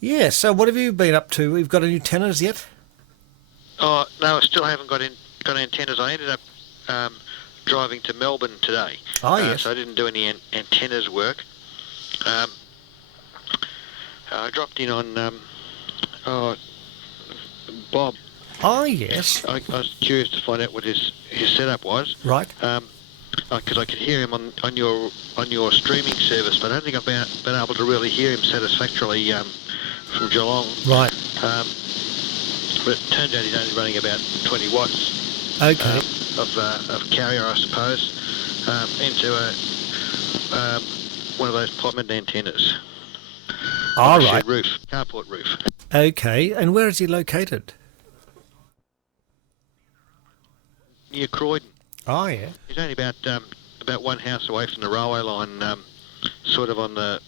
Yeah, so what have you been up to? We've got any tenors yet? Oh no, I still haven't got antennas. I ended up driving to Melbourne today, Oh, so yes. I didn't do any antennas work. Um, I dropped in on oh, Bob. Oh, yes. I was curious to find out what his setup was. Right. Because I could hear him on your streaming service, but I don't think I've been able to really hear him satisfactorily from Geelong. Right. Um, but it turns out he's only running about 20 watts Okay. of carrier, I suppose, into one of those Plymouth antennas on All the right. shed roof, carport roof. Okay. And where is he located? Near Croydon. Oh, yeah. He's only about one house away from the railway line, sort of on the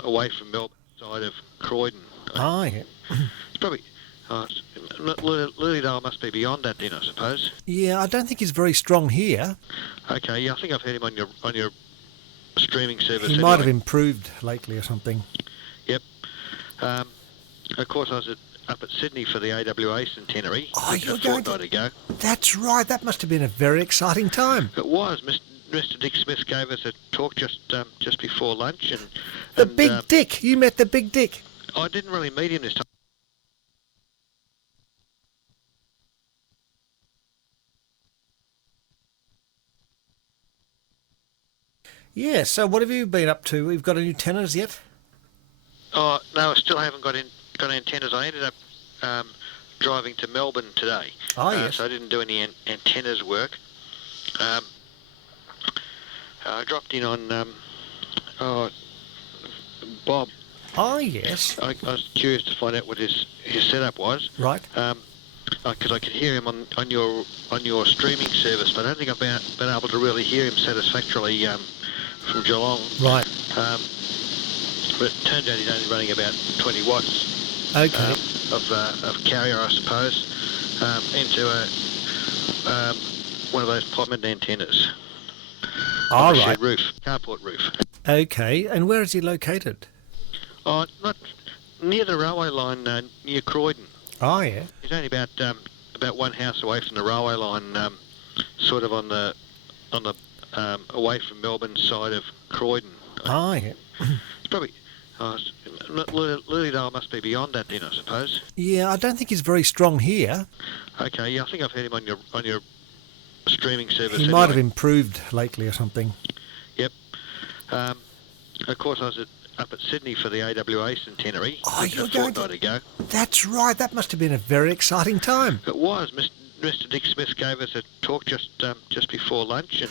away from Melbourne side of Croydon. Oh, yeah. It's probably Lilydale must be beyond that then, I suppose. Yeah, I don't think he's very strong here. Okay, yeah, I think I've heard him on your streaming service. He might have improved lately or something. Yep. Of course, I was up at Sydney for the AWA centenary Oh, a you're going fortnight ago. That's right. That must have been a very exciting time. It was. Mr. Dick Smith gave us a talk just before lunch, and The Big Dick. You met the Big Dick. I didn't really meet him this time. Yeah, so what have you been up to? We've got any tenors yet? Oh no, I still haven't got antennas. I ended up driving to Melbourne today, Oh, yes. so I didn't do any antennas work. I dropped in on Bob. Oh, yes. I was curious to find out what his setup was. Right. Because I could hear him on your streaming service, but I don't think I've been able to really hear him satisfactorily from Geelong. Right. But it turns out he's only running about 20 watts Okay. of carrier, I suppose, into one of those Plymouth antennas on All the right. shed roof, carport roof. Okay. And where is he located? Oh, not near the railway line, near Croydon. Oh, yeah. He's only about one house away from the railway line, sort of on the away from Melbourne side of Croydon. Oh, yeah. It's probably Lilydale must be beyond that then, I suppose. Yeah, I don't think he's very strong here. Okay, yeah, I think I've heard him on your streaming service. He might have improved lately or something. Yep. Of course, I was up at Sydney for the AWA centenary Oh, a you're going fortnight ago. That's right. That must have been a very exciting time. It was. Mr. Dick Smith gave us a talk just before lunch, and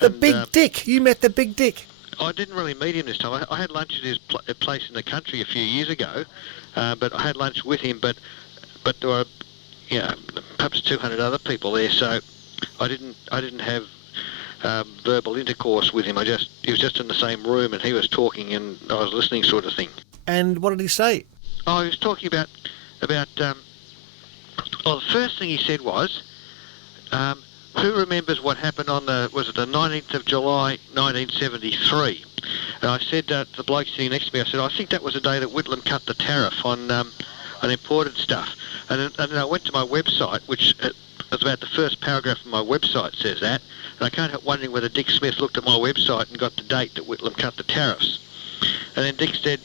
The Big Dick. You met the Big Dick. I didn't really meet him this time. I had lunch at his place in the country a few years ago, but I had lunch with him. But there were, perhaps 200 other people there, so I didn't have verbal intercourse with him. He was just in the same room, and he was talking, and I was listening, sort of thing. And what did he say? Oh, he was talking about. Well, the first thing he said was, who remembers what happened on the 19th of July 1973? And I said to the bloke sitting next to me, I said, I think that was the day that Whitlam cut the tariff on imported stuff. And then I went to my website, which was about the first paragraph of my website says that, and I can't help wondering whether Dick Smith looked at my website and got the date that Whitlam cut the tariffs. And then Dick said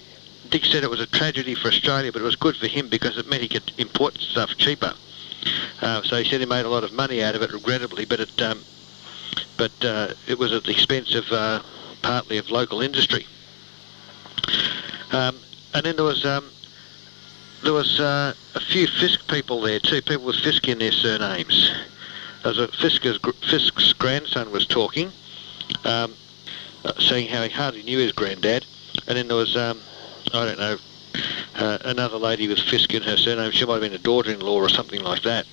it was a tragedy for Australia, but it was good for him because it meant he could import stuff cheaper. So he said he made a lot of money out of it, regrettably, but it was at the expense of partly of local industry. And then there was a few Fisk people there too, people with Fisk in their surnames. There was Fisk's grandson was talking, saying how he hardly knew his granddad, and then there was another lady with Fisk in her surname. She might have been a daughter-in-law or something like that,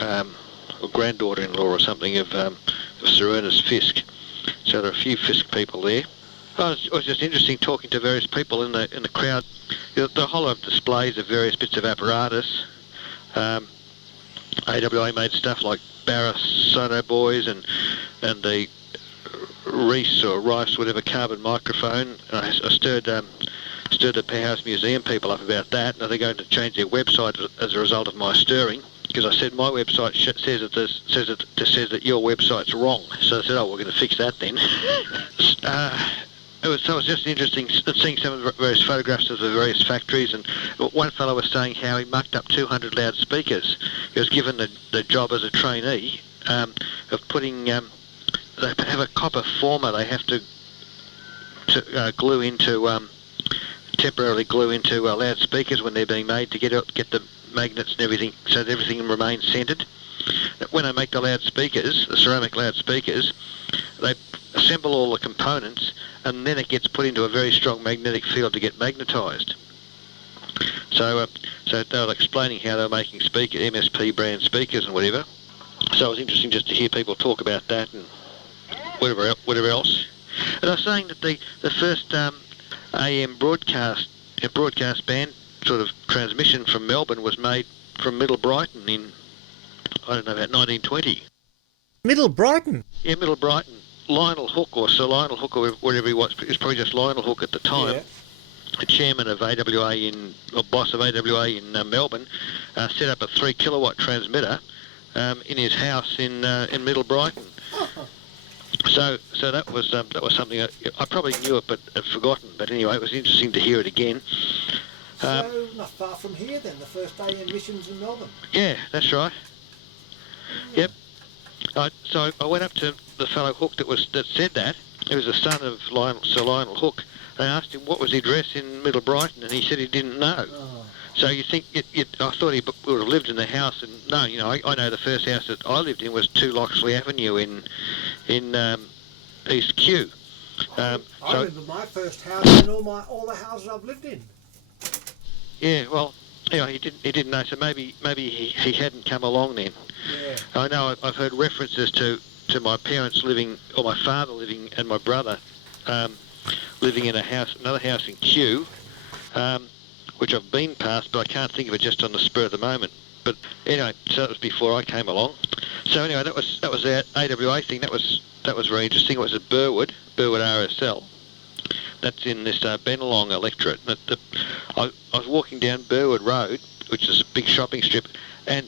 or granddaughter-in-law or something of Sir Ernest Fisk. So there are a few Fisk people there. It was just interesting talking to various people in the crowd. The whole of displays of various bits of apparatus. AWA made stuff like Barra Sono Boys and the Reese or Rice, whatever, carbon microphone. I stirred stirred the Powerhouse Museum people up about that, and they're going to change their website as a result of my stirring. Because I said my website says that your website's wrong. So I said, oh, we're going to fix that then. It was just interesting seeing some of the various photographs of the various factories, and one fellow was saying how he mucked up 200 loudspeakers. He was given the job as a trainee of putting. They have a copper former they have to glue into temporarily glue into loudspeakers when they're being made to get the magnets and everything, so that everything remains centred. When they make the loudspeakers, the ceramic loudspeakers, they assemble all the components, and then it gets put into a very strong magnetic field to get magnetised. So they were explaining how they were making MSP brand speakers and whatever. So it was interesting just to hear people talk about that and whatever else. And I was saying that the first AM broadcast band sort of transmission from Melbourne was made from Middle Brighton in, I don't know, about 1920. Middle Brighton? Yeah, Middle Brighton. Lionel Hook, or Sir Lionel Hook, or whatever he was, it was probably just Lionel Hook at the time. Yeah. The chairman of AWA or boss of AWA in Melbourne, set up a 3 kilowatt transmitter in his house in Middle Brighton. So that was something I probably knew it but had forgotten. But anyway, it was interesting to hear it again. So not far from here then, the first AM missions in Melbourne. Yeah, that's right. Yep. So I went up to the fellow Hook that said that. He was the son of Sir Lionel Hook. I asked him what was the address in Middle Brighton, and he said he didn't know. Oh. So you think I thought he would have lived in the house, and no, I know the first house that I lived in was 2 Loxley Avenue in East Kew. I remember my first house and all the houses I've lived in. Yeah, well, anyway, he didn't know, so maybe he hadn't come along then. Yeah. I know I've heard references to my parents living, or my father living, and my brother living in another house in Kew, which I've been past, but I can't think of it just on the spur of the moment. But anyway, so that was before I came along. So anyway, that was the AWA thing. That was very interesting. It was at Burwood RSL. That's in this Bennelong electorate. I was walking down Burwood Road, which is a big shopping strip, and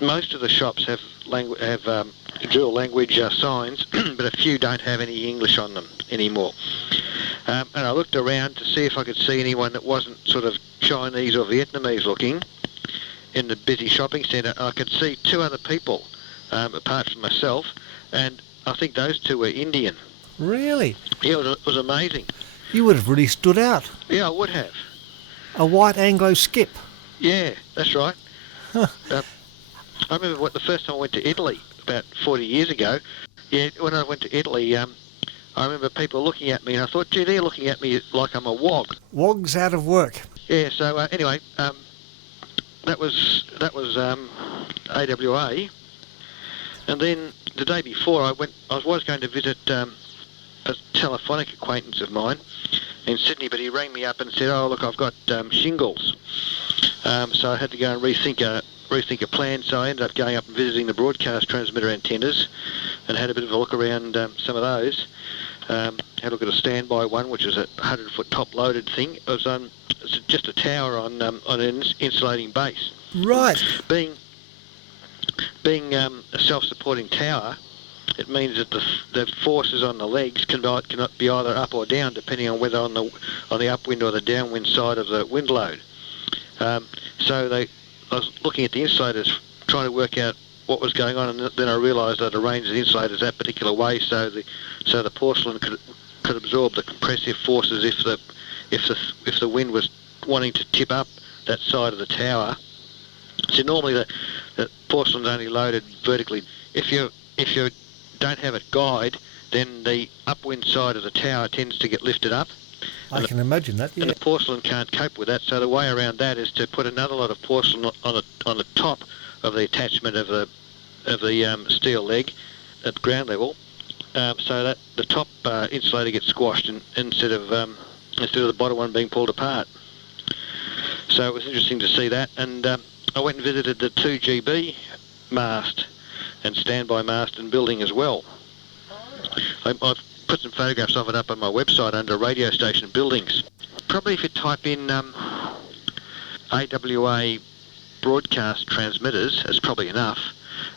most of the shops have dual language signs, but a few don't have any English on them anymore. And I looked around to see if I could see anyone that wasn't sort of Chinese or Vietnamese looking in the busy shopping centre. I could see 2 other people apart from myself, and I think those 2 were Indian. Really? Yeah, it was amazing. You would have really stood out. Yeah, I would have. A white Anglo skip. Yeah, that's right. I remember the first time I went to Italy about 40 years ago. Yeah, when I went to Italy, I remember people looking at me, and I thought, gee, they're looking at me like I'm a wog. Wogs out of work. Yeah. So anyway, that was AWA, and then the day before I was going to visit a telephonic acquaintance of mine in Sydney, but he rang me up and said, oh look, I've got shingles. So I had to go and rethink a plan, so I ended up going up and visiting the broadcast transmitter antennas and had a bit of a look around some of those. Had a look at a standby one, which is a 100-foot top-loaded thing. It was it's just a tower on an insulating base. Right. Being a self-supporting tower, it means that the forces on the legs cannot be either up or down, depending on whether on the upwind or the downwind side of the wind load. So I was looking at the insulators, trying to work out what was going on, and then I realised I'd arranged the insulators that particular way so the porcelain could absorb the compressive forces if the wind was wanting to tip up that side of the tower. So normally the porcelain's only loaded vertically. If you don't have it guide, then the upwind side of the tower tends to get lifted up. I can imagine that, yeah. And the porcelain can't cope with that, so the way around that is to put another lot of porcelain on the top of the attachment of the steel leg at ground level, so that the top insulator gets squashed instead of the bottom one being pulled apart. So it was interesting to see that, and I went and visited the 2GB mast and standby mast and building as well. I've put some photographs of it up on my website under radio station buildings. Probably if you type in AWA broadcast transmitters, it's probably enough,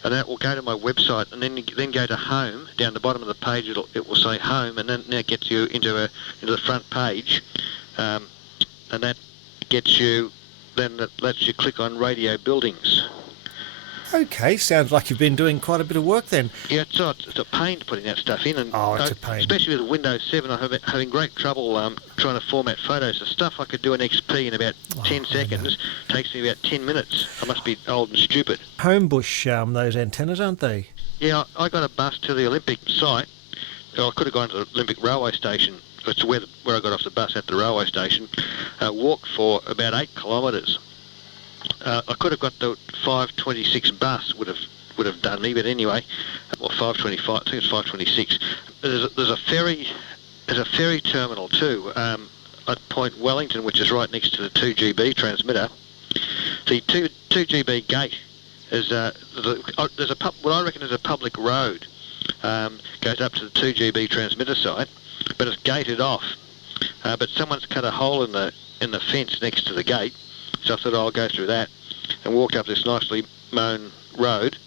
and that will go to my website, and then go to home. Down the bottom of the page it will say home, and then that gets you into the front page, and that gets you, then that lets you click on radio buildings. Okay, sounds like you've been doing quite a bit of work then. Yeah, it's a pain putting that stuff in, and it's a pain. especially with Windows 7. I'm having great trouble trying to format photos. The stuff I could do in XP in about 10 seconds takes me about 10 minutes. I must be old and stupid. Homebush, those antennas, aren't they? Yeah, I got a bus to the Olympic site. I could have gone to the Olympic railway station. It's where I got off the bus at the railway station. Walked for about 8 kilometres. I could have got the 526 bus would have done me, but anyway, or 525. I think it's 526. There's a ferry terminal too at Point Wellington, which is right next to the 2GB transmitter. The 2GB gate is there's what I reckon is a public road goes up to the 2GB transmitter site, but it's gated off. But someone's cut a hole in the fence next to the gate. So I thought I'll go through that and walk up this nicely mown road,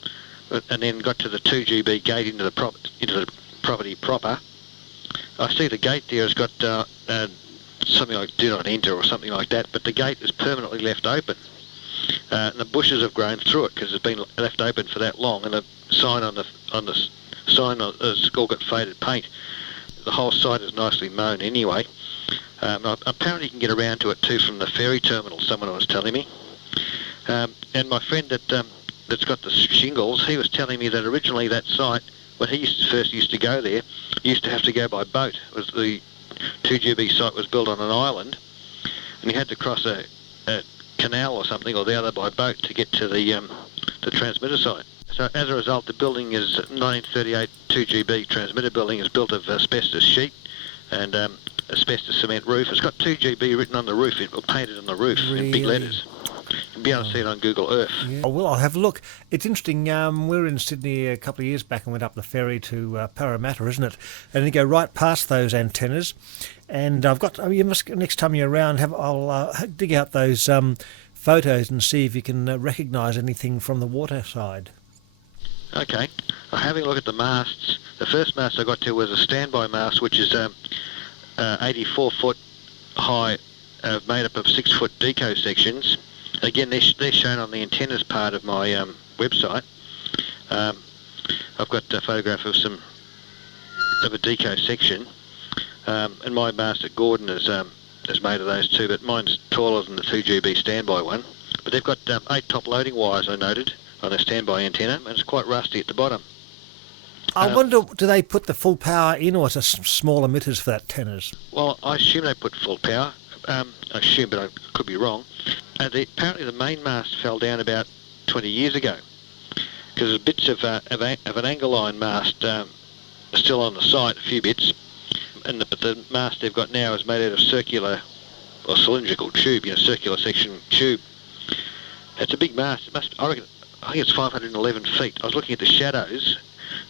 and then got to the 2GB gate into the property proper. I see the gate there has got something like "Do Not Enter" or something like that, but the gate is permanently left open, and the bushes have grown through it because it's been left open for that long. And the sign on the sign has all got faded paint. The whole site is nicely mown anyway. Apparently you can get around to it too from the ferry terminal, someone was telling me. And my friend that's got the shingles, he was telling me that originally that site, when he first used to go there, used to have to go by boat. It was the 2GB site was built on an island, and he had to cross a canal or something or the other by boat to get to the transmitter site. So as a result, the building is 1938 2GB transmitter building is built of asbestos sheet and asbestos cement roof. It's got 2GB written on the roof, or painted on the roof in big letters. You'll be able to see it on Google Earth. Yeah. Oh, well, I'll have a look. It's interesting. We were in Sydney a couple of years back and went up the ferry to Parramatta, isn't it? And you go right past those antennas. And I've got. You must next time you're around. I'll dig out those photos and see if you can recognise anything from the water side. Okay. I'm having a look at the masts. The first mast I got to was a standby mast, which is 84 foot high, made up of 6 foot deco sections. Again, they're shown on the antennas part of my website. I've got a photograph of a deco section, and my mast at Gordon is made of those too, but mine's taller than the 2GB standby one. But they've got 8 top loading wires, I noted, on a standby antenna, and it's quite rusty at the bottom. I wonder, do they put the full power in, or is it small emitters for that antennas? Well, I assume they put full power. I assume, but I could be wrong. Apparently the main mast fell down about 20 years ago, because there's bits of an angle line mast still on the site, a few bits, but the mast they've got now is made out of circular or cylindrical tube, circular section tube. It's a big mast. I think it's 511 feet. I was looking at the shadows,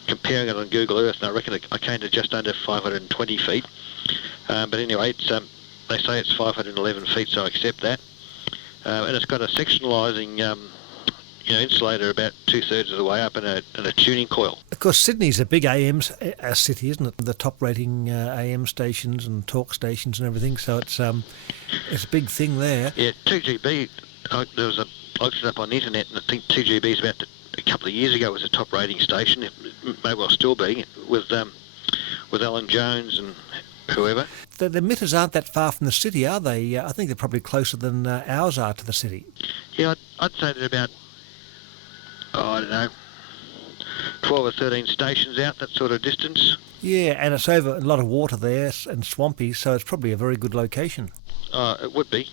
comparing it on Google Earth, and I reckon I came to just under 520 feet. But anyway, they say it's 511 feet, so I accept that. And it's got a sectionalising insulator about 2/3 of the way up and a tuning coil. Of course, Sydney's a big AM city, isn't it? The top rating AM stations and talk stations and everything, so it's a big thing there. Yeah, 2GB, I looked it up on the internet, and I think 2GB is about a couple of years ago was a top rating station. It may well still be, with Alan Jones and whoever. The emitters aren't that far from the city, are they? I think they're probably closer than ours are to the city. Yeah, I'd say they're about, I don't know, 12 or 13 stations out, that sort of distance. Yeah, and it's over a lot of water there and swampy, so it's probably a very good location. It would be.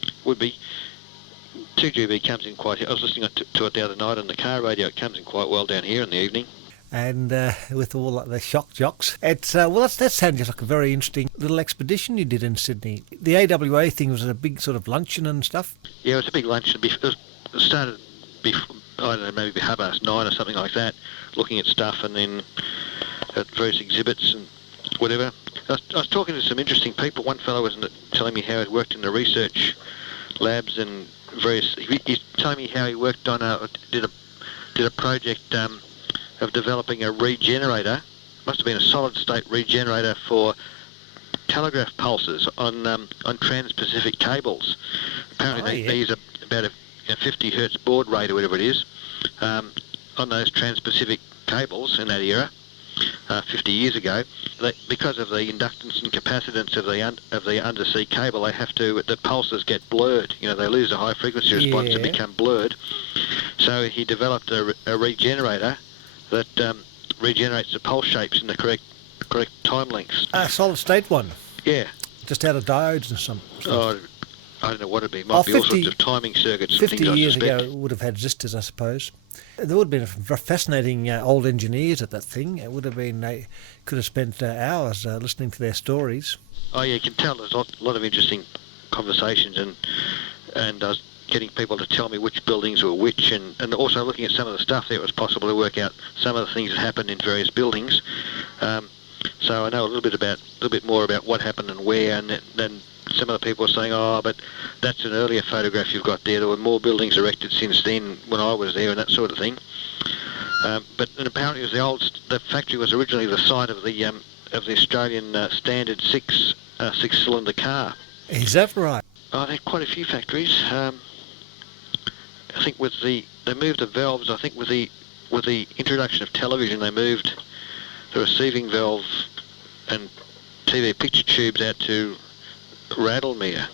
2GB comes in quite. I was listening to it the other night on the car radio. It comes in quite well down here in the evening. And with all the shock jocks, it's that sounds just like a very interesting little expedition you did in Sydney. The AWA thing was a big sort of luncheon and stuff. Yeah, it was a big luncheon. It started before, I don't know, maybe 9:30 or something like that, looking at stuff, and then at various exhibits, and whatever. I was talking to some interesting people. One fellow was telling me how he worked in the research labs and various. He's telling me how he worked on did a project of developing a regenerator. Must have been a solid state regenerator for telegraph pulses on trans-Pacific cables. Apparently they use about a 50 hertz baud rate or whatever it is on those trans-Pacific cables in that era. 50 years ago, because of the inductance and capacitance of the undersea cable, the pulses get blurred. You know, they lose the high frequency response and become blurred. So he developed a regenerator that regenerates the pulse shapes in the correct time lengths. A solid state one. Yeah. Just out of diodes and some. Oh, I don't know what it'd be. Might be all sorts of timing circuits and 50 things, years I suspect. ago, it would have had resistors, I suppose. There would have been fascinating old engineers at that thing. It would have been, they could have spent hours listening to their stories. Oh, yeah, you can tell there's a lot of interesting conversations, and I was getting people to tell me which buildings were which, and also looking at some of the stuff there, it was possible to work out some of the things that happened in various buildings. So I know a little bit more about what happened and where, and then some of the people were saying, oh, but that's an earlier photograph you've got there. There were more buildings erected since then when I was there and that sort of thing. But apparently it was the factory was originally the site of the Australian standard six-cylinder car. Is that right? Oh, there are quite a few factories. I think they moved the valves. I think with the introduction of television, they moved the receiving valve and TV picture tubes out to Radelmere.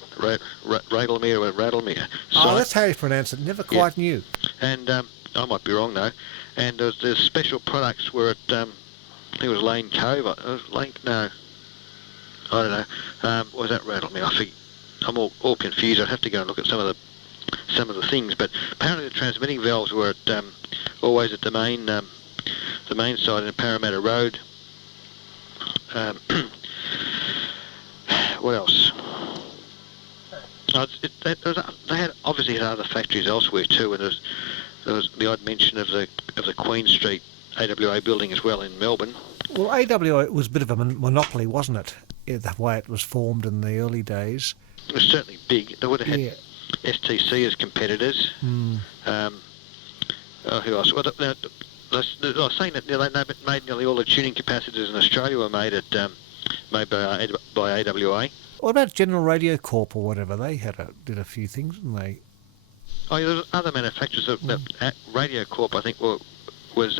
Oh, that's how you pronounce it. Never quite knew. And I might be wrong though. And there's special products were at I think it was Lane Cove. No, I don't know. Was that Radelmere? I think I'm all confused. I'd have to go and look at some of the things. But apparently the transmitting valves were at always at the main site in Parramatta Road. What else? They had obviously had other factories elsewhere too, and there was the odd mention of the Queen Street AWA building as well in Melbourne. Well, AWA was a bit of a monopoly, wasn't it? The way it was formed in the early days. It was certainly big. They would have had STC as competitors. Who else? Well, I was saying that they made nearly all the tuning capacitors in Australia were made by AWA. What about General Radio Corp or whatever? They did a few things, didn't they? Oh, yeah, there's other manufacturers. Radio Corp, I think, was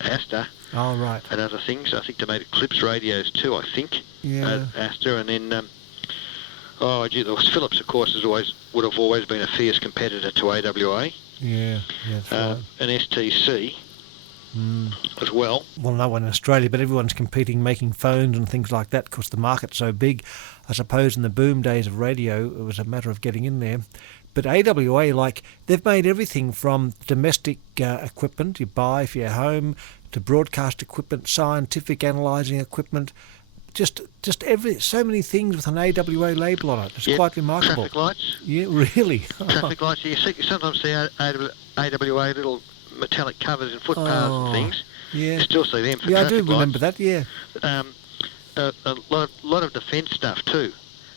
Astor. Oh, right. And other things. I think they made Eclipse radios too, I think. Yeah. Astor, and then... Philips, of course, would have always been a fierce competitor to AWA. Yeah, that's right. And STC as well. Well, no one in Australia, but everyone's competing, making phones and things like that, because the market's so big. I suppose in the boom days of radio, it was a matter of getting in there. But AWA, they've made everything from domestic equipment you buy for your home to broadcast equipment, scientific analysing equipment, just so many things with an AWA label on it. It's quite remarkable. Traffic lights. Yeah, really. Traffic lights. You sometimes see AWA little metallic covers in footpaths and things. Yeah. You still see them for traffic traffic lights. I do remember that, yeah. A lot of defence stuff too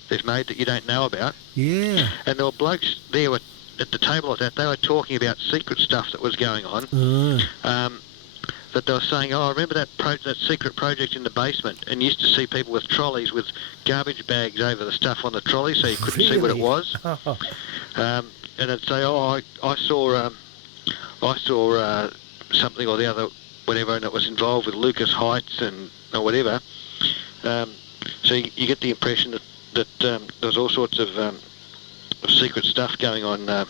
they've made that you don't know about. Yeah. And there were blokes there at the table at that, they were talking about secret stuff that was going on. That they were saying, I remember that secret project in the basement, and you used to see people with trolleys with garbage bags over the stuff on the trolley so you couldn't see what it was. And they'd say, I saw something or the other, whatever, and it was involved with Lucas Heights or whatever. So you get the impression that there was all sorts of secret stuff going on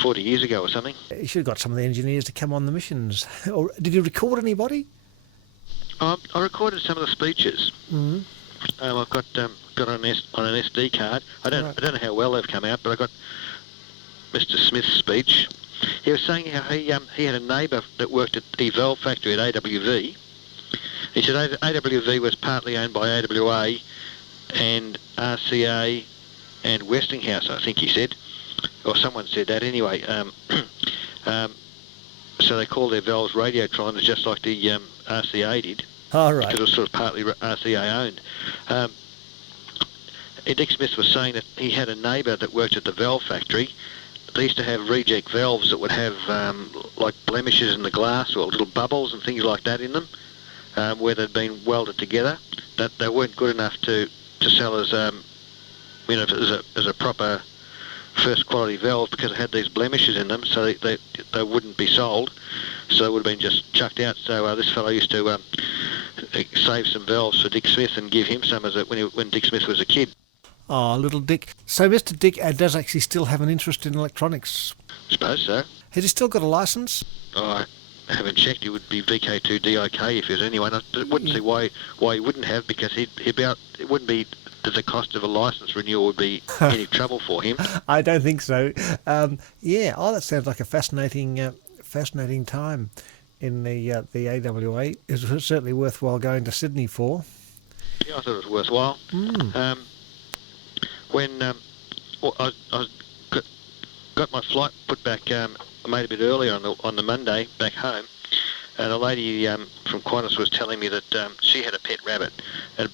40 years ago or something. You should have got some of the engineers to come on the missions. Or did you record anybody? I recorded some of the speeches. Mm-hmm. I've got on an SD card. I don't know how well they've come out, but I got Mr. Smith's speech. He was saying how he had a neighbour that worked at the valve factory at AWV. He said AWV was partly owned by AWA and RCA and Westinghouse, I think he said. Or someone said that anyway. So they call their valves radiotrons just like the RCA did. All right. because it was sort of partly RCA owned. Dick Smith was saying that he had a neighbour that worked at the valve factory. They used to have reject valves that would have like blemishes in the glass or little bubbles and things like that in them, where they'd been welded together. That they weren't good enough to sell as as a proper first quality valve because it had these blemishes in them, so they wouldn't be sold. So they would have been just chucked out. So this fellow used to save some valves for Dick Smith and give him some when Dick Smith was a kid. Oh, little Dick. So Mr. Dick does actually still have an interest in electronics. I suppose so. Has he still got a licence? Oh, I haven't checked. He would be VK2DIK if there's anyone. I wouldn't see why he wouldn't have, because it wouldn't be that the cost of a licence renewal would be any trouble for him. I don't think so. That sounds like a fascinating time in the AWA. It's certainly worthwhile going to Sydney for. Yeah, I thought it was worthwhile. When I got my flight put back, I made a bit earlier on the Monday back home, and a lady from Qantas was telling me that she had a pet rabbit,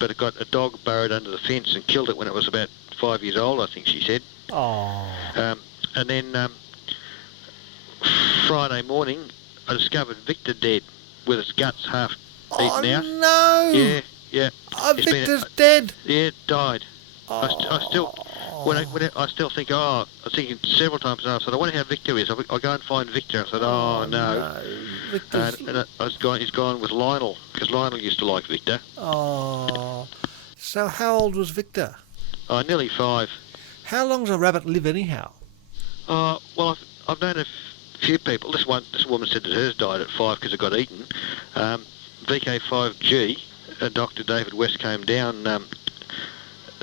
but it got a dog burrowed under the fence and killed it when it was about 5 years old, I think she said. Oh. And then Friday morning, I discovered Victor dead with its guts half eaten out. Oh no! Yeah. Oh, Victor's dead. Yeah, died. Oh. I still think, I was thinking several times now, I said, I wonder how Victor is. I'll go and find Victor. I said, no. He's gone with Lionel, because Lionel used to like Victor. Oh. So how old was Victor? Nearly 5. How long does a rabbit live anyhow? Well, I've known a few people. This woman said that hers died at 5 because it got eaten. VK5G, Dr. David West came down,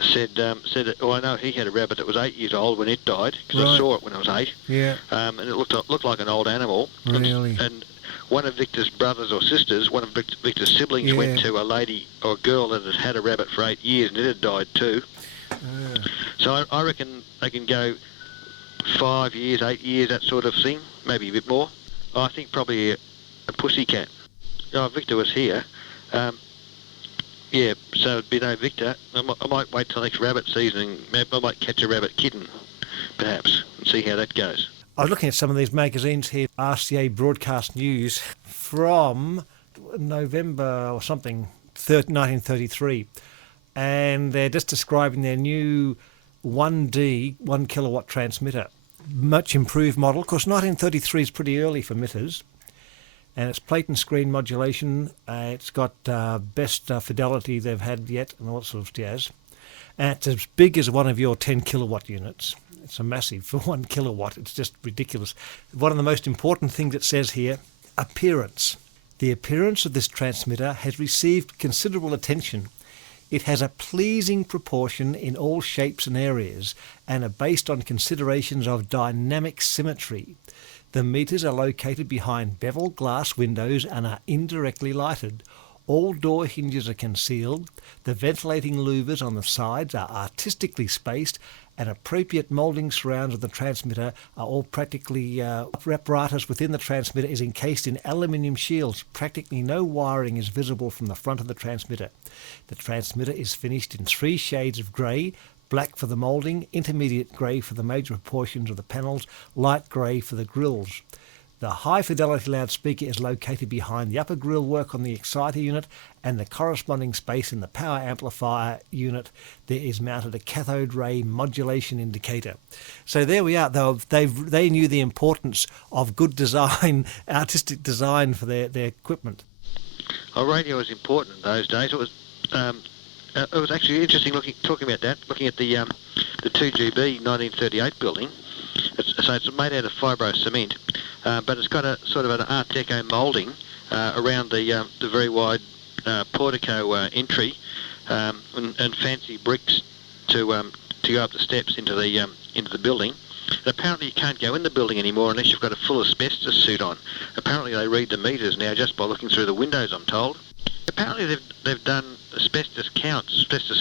said, I know he had a rabbit that was 8 years old when it died, because I saw it when I was 8. Yeah. And it looked like an old animal. Really? And one of Victor's brothers or sisters, one of Victor's siblings, went to a lady or a girl that had a rabbit for 8 years, and it had died too. So I reckon they can go 5 years, 8 years, that sort of thing, maybe a bit more. I think probably a pussycat. Victor was here. So it'd be no Victor. I might wait till next rabbit season and maybe I might catch a rabbit kitten, perhaps, and see how that goes. I was looking at some of these magazines here, RCA Broadcast News, from November or something, 1933, and they're just describing their new 1D, 1 kilowatt transmitter. Much improved model. Of course, 1933 is pretty early for emitters. And it's plate and screen modulation. It's got best fidelity they've had yet and all sorts of jazz. And it's as big as one of your 10 kilowatt units. It's a massive for 1 kilowatt. It's just ridiculous. One of the most important things it says here, appearance. The appearance of this transmitter has received considerable attention. It has a pleasing proportion in all shapes and areas and are based on considerations of dynamic symmetry. The meters are located behind beveled glass windows and are indirectly lighted. All door hinges are concealed. The ventilating louvers on the sides are artistically spaced, and appropriate moulding surrounds of the transmitter are all practically apparatus within the transmitter is encased in aluminium shields. Practically no wiring is visible from the front of the transmitter. The transmitter is finished in 3 shades of grey: black for the moulding, intermediate grey for the major portions of the panels, light grey for the grills. The high-fidelity loudspeaker is located behind the upper grill work on the exciter unit, and the corresponding space in the power amplifier unit there is mounted a cathode ray modulation indicator. So there we are. They knew the importance of good design, artistic design for their equipment. Radio was important in those days. It was actually interesting talking about that, looking at the 2GB 1938 building. It's made out of fibro cement, but it's got a sort of an Art Deco moulding around the very wide portico entry, and fancy bricks to go up the steps into the building. And apparently you can't go in the building anymore unless you've got a full asbestos suit on. Apparently they read the meters now just by looking through the windows, I'm told. Apparently they've done asbestos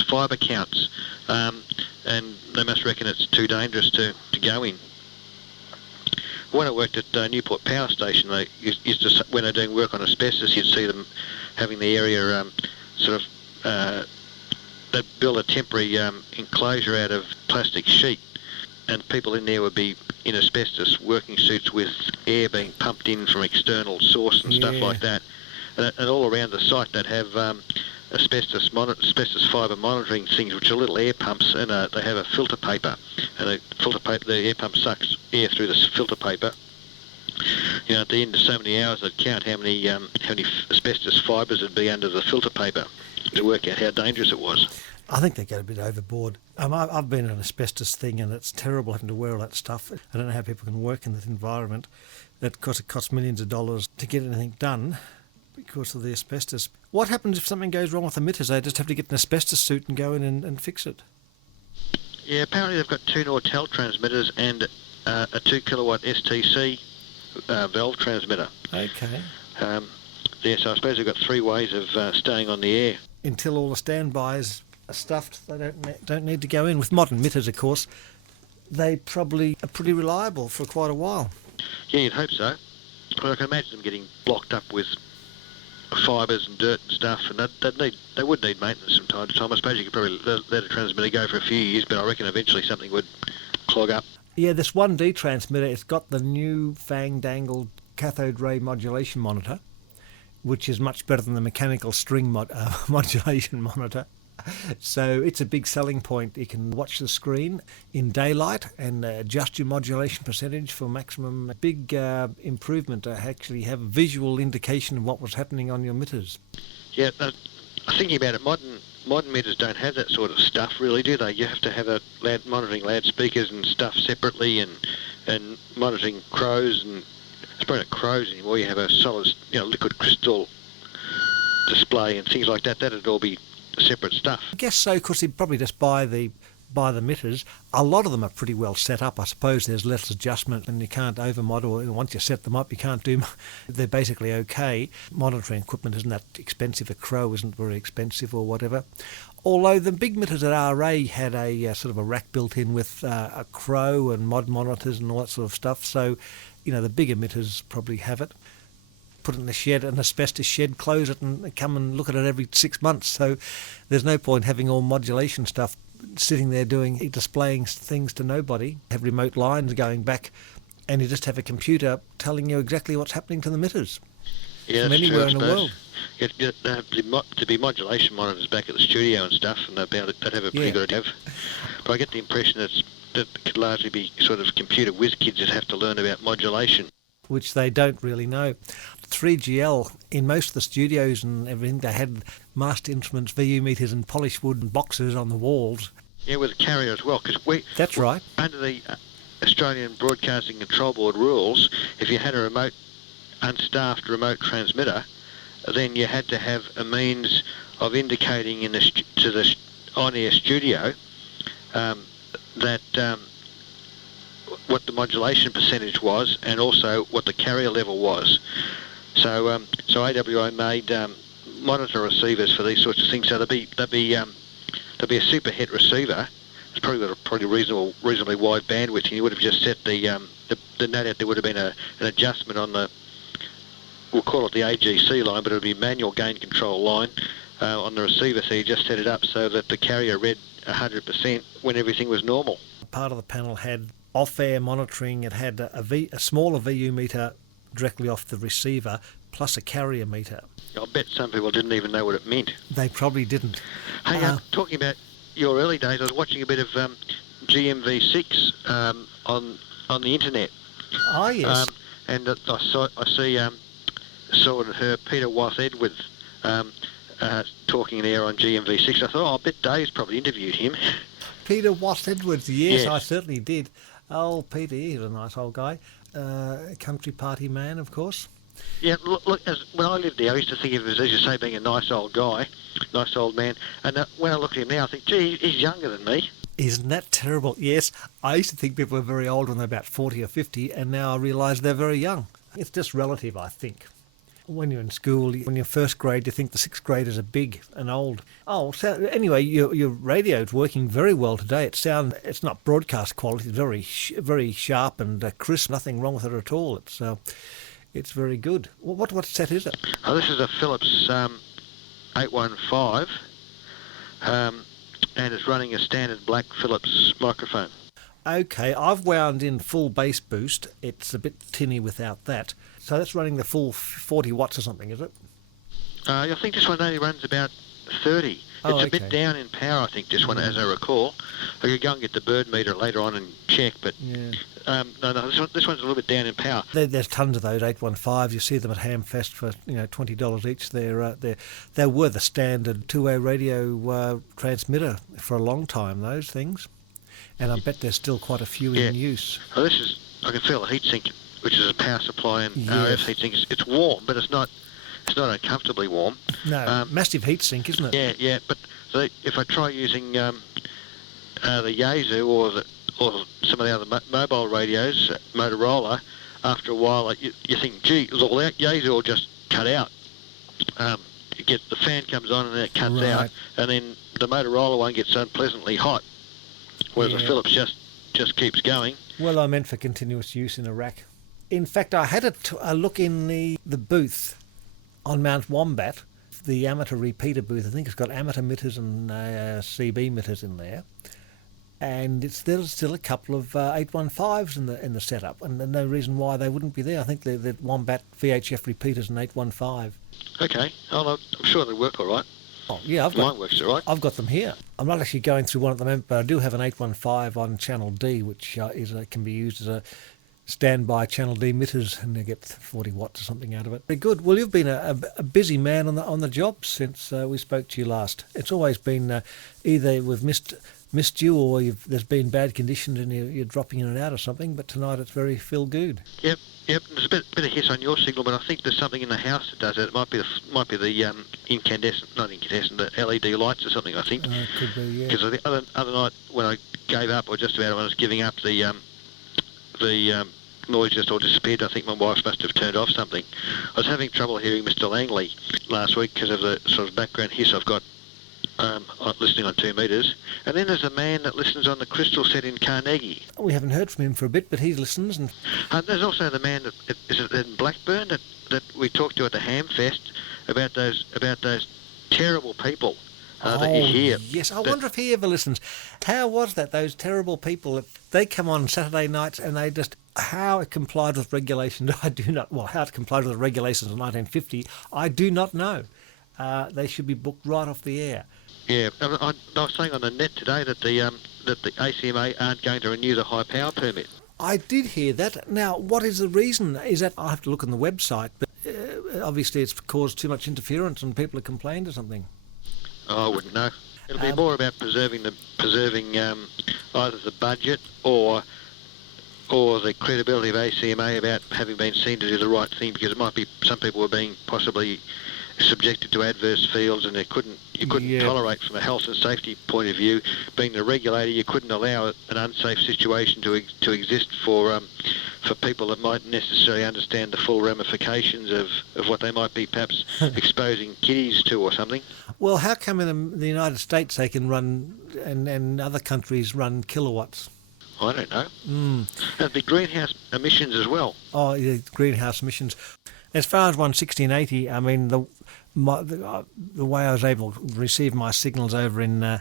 fibre counts, and they must reckon it's too dangerous to go in. When I worked at Newport Power Station, they used to, when they're doing work on asbestos, you'd see them having the area sort of they build a temporary enclosure out of plastic sheet, and people in there would be in asbestos working suits with air being pumped in from external source and stuff like that. And all around the site they'd have asbestos fibre monitoring things, which are little air pumps, and they have a filter paper, and the air pump sucks air through this filter paper. You know, at the end of so many hours, they'd count how many asbestos fibres would be under the filter paper to work out how dangerous it was. I think they get a bit overboard. I've been in an asbestos thing, and it's terrible having to wear all that stuff. I don't know how people can work in that environment. It costs millions of dollars to get anything done because of the asbestos. What happens if something goes wrong with the emitters? They just have to get an asbestos suit and go in and fix it. Yeah, apparently they've got 2 Nortel transmitters and a 2 kilowatt STC valve transmitter. Okay. So I suppose they've got 3 ways of staying on the air. Until all the standbys are stuffed, they don't need to go in. With modern emitters, of course, they probably are pretty reliable for quite a while. Yeah, you'd hope so. But I can imagine them getting blocked up with fibres and dirt and stuff, and they would need maintenance from time to time. I suppose you could probably let a transmitter go for a few years, but I reckon eventually something would clog up. Yeah, this 1D transmitter, it's got the new fang-dangled cathode ray modulation monitor, which is much better than the mechanical string modulation monitor. So it's a big selling point. You can watch the screen in daylight and adjust your modulation percentage for maximum. Big improvement to actually have a visual indication of what was happening on your emitters. Yeah, thinking about it, modern emitters don't have that sort of stuff, really, do they? You have to have monitoring loudspeakers and stuff separately, and monitoring crows, and it's probably not crows anymore. You have a solid, liquid crystal display and things like that. That'd all be separate stuff. I guess so, because you probably just buy the emitters. A lot of them are pretty well set up. I suppose there's less adjustment, and you can't overmodel. Once you set them up, you can't do. They're basically okay. Monitoring equipment isn't that expensive. A Crow isn't very expensive or whatever. Although the big emitters at RA had a sort of a rack built in with a Crow and mod monitors and all that sort of stuff. So, the big emitters probably have it. Put it in a shed, an asbestos shed, close it, and come and look at it every 6 months. So there's no point having all modulation stuff sitting there displaying things to nobody. Have remote lines going back, and you just have a computer telling you exactly what's happening to the emitters from anywhere in the world. To be modulation monitors back at the studio and stuff, and they'd have a pretty good idea. But I get the impression that it could largely be sort of computer whiz kids that have to learn about modulation, which they don't really know. 3GL, in most of the studios and everything, they had master instruments, VU meters and polished wooden boxes on the walls. Yeah, with a carrier as well, because That's right. Under the Australian Broadcasting Control Board rules, if you had a unstaffed remote transmitter, then you had to have a means of indicating to the on-air studio that what the modulation percentage was, and also what the carrier level was. So AWA made monitor receivers for these sorts of things. So there'd be a super het receiver. It's probably got a reasonably wide bandwidth, and you would have just set the no doubt there would have been an adjustment on we'll call it the AGC line, but it would be a manual gain control line on the receiver. So you just set it up so that the carrier read 100% when everything was normal. Part of the panel had off-air monitoring. It had a smaller VU meter directly off the receiver, plus a carrier meter. I bet some people didn't even know what it meant. They probably didn't. Hey, talking about your early days, I was watching a bit of GMV6 on the internet. Oh yes. And I saw and heard Peter Wath-Edwards talking there on GMV6. I thought, I bet Dave's probably interviewed him. Peter Wath-Edwards, yes, Yeah. I certainly did. Oh, Peter, he's a nice old guy. Country party man, of course. Yeah, look when I lived there, I used to think of him as you say, being a nice old guy, nice old man. And when I look at him now, I think, gee, he's younger than me. Isn't that terrible? Yes, I used to think people were very old when they're about 40 or 50, and now I realise they're very young. It's just relative, I think. When you're in school, when you're first grade, you think the sixth graders are big and old. Oh, so anyway, your radio's working very well today. It's not broadcast quality. It's very sharp and crisp. Nothing wrong with it at all. It's very good. What set is it? Oh, this is a Philips 815, and it's running a standard black Philips microphone. Okay, I've wound in full bass boost. It's a bit tinny without that. So that's running the full 40 watts or something, is it? I think this one only runs about 30. Oh, It's a bit down in power, I think, this one, as I recall. I could go and get the bird meter later on and check, but Yeah. no, this one's a little bit down in power. There's tons of those 815s. You see them at Hamfest for $20 each. They were the standard two-way radio transmitter for a long time. Those things, and I bet there's still quite a few in use. Oh, I can feel the heatsink, which is a power supply and Yes. RF heatsink. It's warm, but it's not uncomfortably warm. No, massive heatsink, isn't it? Yeah. But so if I try using the Yaesu or some of the other mobile radios, Motorola, after a while, you think, gee, the Yaesu will just cut out. You get the fan comes on and then it cuts out, and then the Motorola one gets unpleasantly hot, whereas the Philips just keeps going. Well, I meant for continuous use in a rack. In fact, I had a look in the booth on Mount Wombat, the amateur repeater booth. I think it's got amateur emitters and CB emitters in there. And there's still a couple of 815s in the setup, and there's no reason why they wouldn't be there. I think the Wombat VHF repeaters and 815. Okay, I'm sure they work all right. Oh yeah, Mine works all right. I've got them here. I'm not actually going through one at the moment, but I do have an 815 on channel D, which can be used as a standby channel D emitters, and they get 40 watts or something out of it. Very good. Well, you've been a busy man on the job since we spoke to you last. It's always been either we've missed you, or there's been bad conditions and you're dropping in and out or something. But tonight it's very feel good. Yep. There's a bit of hiss on your signal, but I think there's something in the house that does it. It might be the the LED lights or something. I think. Could be, yeah. Because the other night when I gave up, or just about when I was giving up, the noise just all disappeared. I think my wife must have turned off something. I was having trouble hearing Mr. Langley last week because of the sort of background hiss I've got listening on 2 metres. And then there's a man that listens on the Crystal set in Carnegie. We haven't heard from him for a bit, but he listens. And there's also the man in Blackburn that we talked to at the Hamfest about those terrible people that you hear. Yes, I wonder if he ever listens. How was that? Those terrible people, they come on Saturday nights and they just, how it complied with regulations, I do not, well, how it complied with the regulations of 1950, I do not know. They should be booked right off the air. Yeah, I was saying on the net today that the ACMA aren't going to renew the high power permit. I did hear that. Now, what is the reason? Is that, I'll have to look on the website, but obviously it's caused too much interference and people have complained or something. Oh, I wouldn't know. It'll be more about preserving either the budget or the credibility of ACMA about having been seen to do the right thing, because it might be some people were being possibly subjected to adverse fields, and you couldn't tolerate, from a health and safety point of view, being the regulator, you couldn't allow an unsafe situation to exist for people that mightn't necessarily understand the full ramifications of what they might be perhaps exposing kiddies to or something. Well, how come in the United States they can run and other countries run kilowatts? I don't know. And the greenhouse emissions as well. Oh, yeah, greenhouse emissions. As far as 11680, I mean, the way I was able to receive my signals over in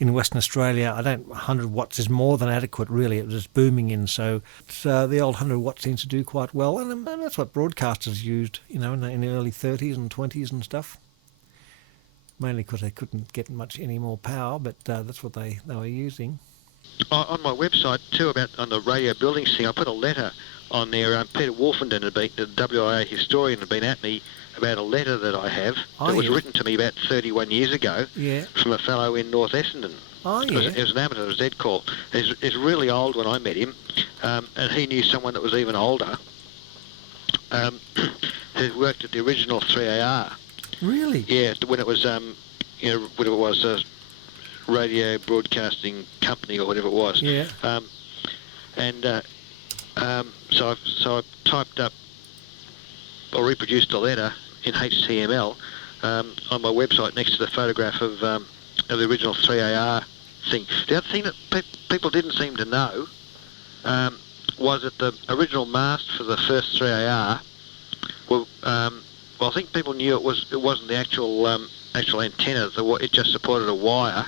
Western Australia, 100 watts is more than adequate, really. It was booming in, so the old 100 watts seems to do quite well, and that's what broadcasters used, in the early 30s and 20s and stuff. Mainly because they couldn't get much any more power, but that's what they were using. On my website too, on the radio buildings thing, I put a letter on there. Peter Wolfenden, the WIA historian, had been at me about a letter that I have that was written to me about 31 years ago from a fellow in North Essendon. Oh, yeah. It was an amateur, Z call. He's really old when I met him, and he knew someone that was even older who worked at the original 3AR. Really? Yeah, when it was, when it was a radio broadcasting company or whatever it was. Yeah. So I typed up or reproduced a letter in HTML on my website next to the photograph of the original 3AR thing. The other thing that people didn't seem to know was that the original mast for the first 3AR Well, I think people knew it wasn't the actual antenna. It just supported a wire.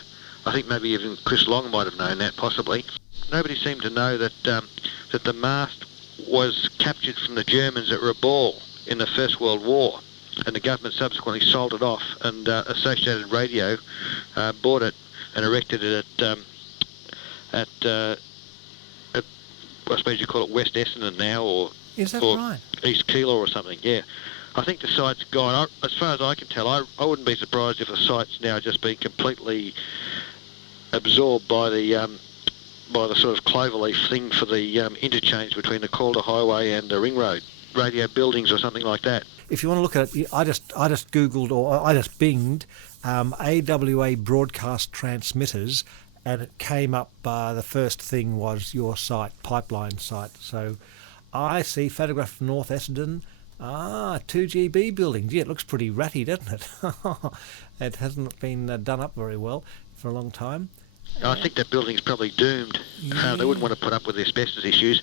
I think maybe even Chris Long might have known that, possibly. Nobody seemed to know that that the mast was captured from the Germans at Rabaul in the First World War, and the government subsequently sold it off, and Associated Radio bought it and erected it at I suppose you call it West Essendon now, or right? East Keilor or something. Yeah, I think the site's gone. As far as I can tell, I wouldn't be surprised if the site's now just been completely absorbed by the sort of cloverleaf thing for the interchange between the Calder Highway and the Ring Road, radio buildings or something like that. If you want to look at it, I just googled, or I just binged AWA broadcast transmitters, and it came up. The first thing was your site, pipeline site. So I see photograph from North Essendon. 2GB building. Gee, it looks pretty ratty, doesn't it? It hasn't been done up very well for a long time. I think that building's probably doomed. Yeah. They wouldn't want to put up with the asbestos issues.